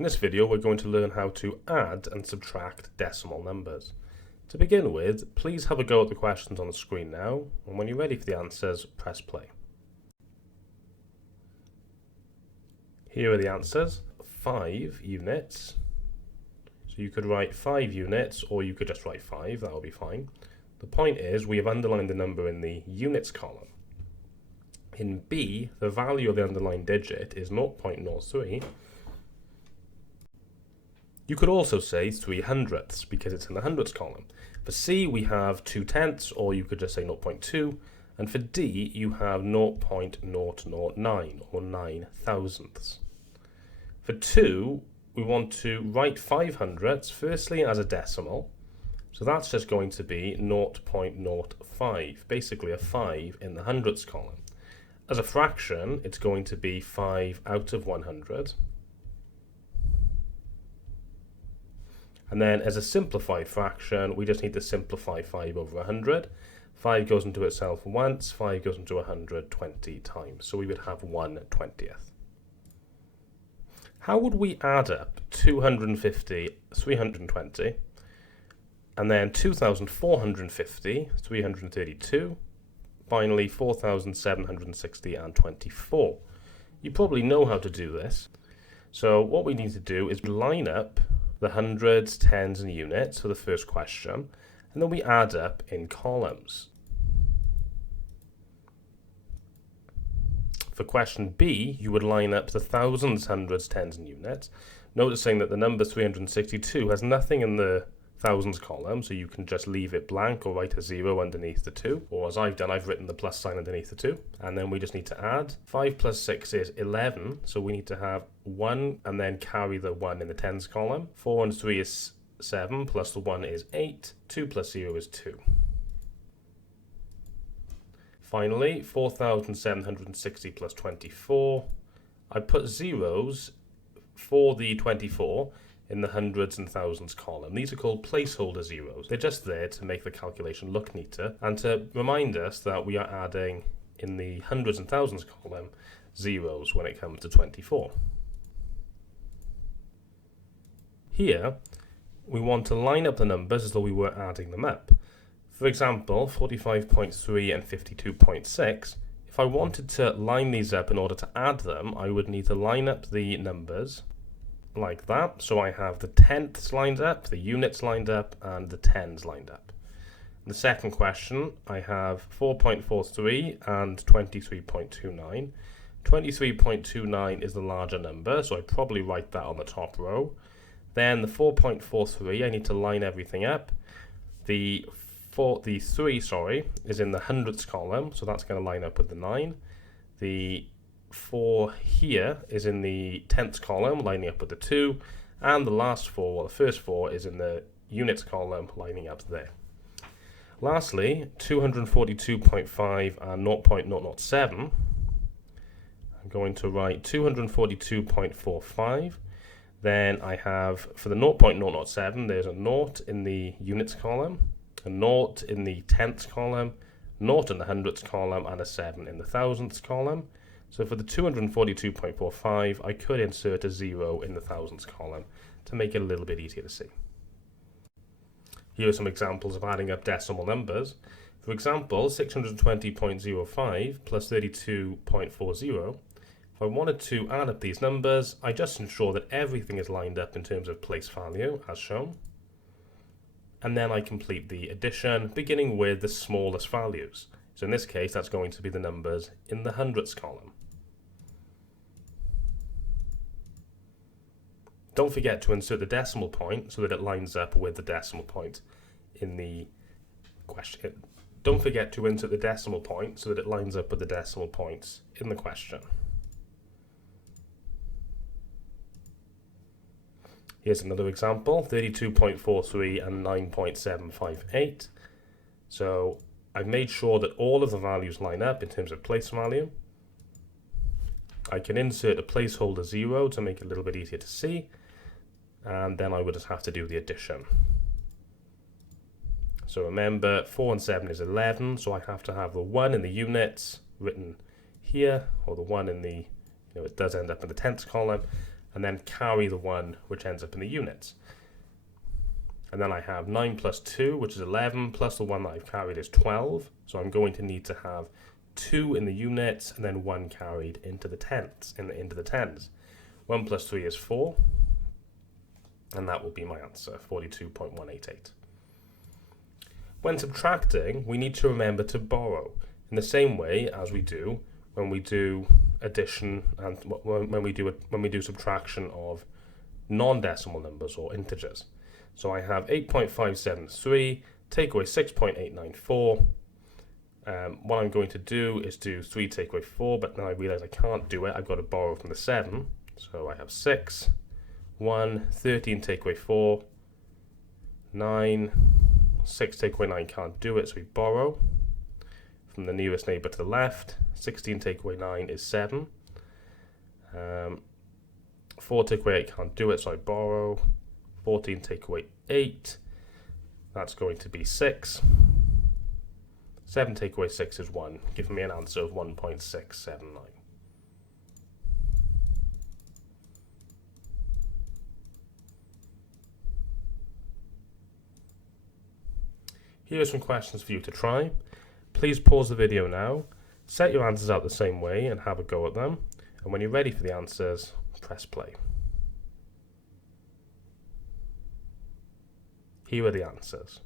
In this video, we're going to learn how to add and subtract decimal numbers. To begin with, please have a go at the questions on the screen now, and when you're ready for the answers, press play. Here are the answers. 5 units. So you could write 5 units, or you could just write 5, that will be fine. The point is, we have underlined the number in the units column. In B, the value of the underlined digit is 0.03. You could also say 3 hundredths because it's in the hundredths column. For C, we have 2 tenths, or you could just say 0.2. And for D, you have 0.009, or 9 thousandths. For 2, we want to write 5 hundredths, firstly as a decimal. So that's just going to be 0.05, basically a 5 in the hundredths column. As a fraction, it's going to be 5 out of 100. And then as a simplified fraction, we just need to simplify 5 over 100. 5 goes into itself once, 5 goes into 100 20 times. So we would have 1/20th. How would we add up 250, 320, and then 2,450, 332, finally 4,760 and 24? You probably know how to do this. So what we need to do is line up the hundreds, tens, and units for the first question, and then we add up in columns. For question B, you would line up the thousands, hundreds, tens, and units, noticing that the number 362 has nothing in the thousands column, so you can just leave it blank or write a 0 underneath the 2, or as I've done, I've written the plus sign underneath the 2, and then we just need to add. 5 plus 6 is 11, so we need to have 1 and then carry the 1 in the tens column. 4 and 3 is 7, plus the 1 is 8, 2 plus 0 is 2. Finally, 4,760 plus 24. I put zeros for the 24 in the hundreds and thousands column. These are called placeholder zeros. They're just there to make the calculation look neater and to remind us that we are adding in the hundreds and thousands column zeros when it comes to 24. Here, we want to line up the numbers as though we were adding them up. For example, 45.3 and 52.6, if I wanted to line these up in order to add them, I would need to line up the numbers like that. So I have the tenths lined up, the units lined up, and the tens lined up. The second question, I have 4.43 and 23.29. 23.29 is the larger number, so I'd probably write that on the top row. Then the 4.43, I need to line everything up. The 3 is in the hundredths column, so that's going to line up with the 9. The 4 here is in the tenths column, lining up with the 2, and the last 4, well, the first 4, is in the units column, lining up there. Lastly, 242.5 and 0.007. I'm going to write 242.45. Then I have, for the 0.007, there's a 0 in the units column, a 0 in the tenths column, 0 in the hundredths column, and a 7 in the thousandths column. So for the 242.45, I could insert a 0 in the thousands column to make it a little bit easier to see. Here are some examples of adding up decimal numbers. For example, 620.05 plus 32.40. If I wanted to add up these numbers, I just ensure that everything is lined up in terms of place value, as shown. And then I complete the addition, beginning with the smallest values. So in this case, that's going to be the numbers in the hundredths column. Don't forget to insert the decimal point so that it lines up with the decimal point in the question. Don't forget to insert the decimal point so that it lines up with the decimal points in the question. Here's another example, 32.43 and 9.758. So I've made sure that all of the values line up in terms of place value. I can insert a placeholder 0 to make it a little bit easier to see, and then I would just have to do the addition. So remember, 4 and 7 is 11, so I have to have the 1 in the units written here, or the 1 in the, it does end up in the tenths column, and then carry the 1 which ends up in the units. And then I have 9 plus 2, which is 11, plus the 1 that I've carried is 12. So I'm going to need to have 2 in the units and then 1 carried into the tens. 1 plus 3 is 4. And that will be my answer, 42.188. When subtracting, we need to remember to borrow in the same way as we do when we do addition and when we do subtraction of non-decimal numbers or integers. So I have 8.573, take away 6.894. What I'm going to do is do 3 take away 4, but now I realize I can't do it. I've got to borrow from the 7. So I have 6, 1, 13 take away 4, 9, 6 take away 9, can't do it, so we borrow from the nearest neighbour to the left. 16 take away 9 is 7. 4 take away 8, can't do it, so I borrow. 14 take away 8, that's going to be 6. 7 take away 6 is 1, giving me an answer of 1.679. Here are some questions for you to try. Please pause the video now, set your answers out the same way and have a go at them, and when you're ready for the answers, press play. Here are the answers.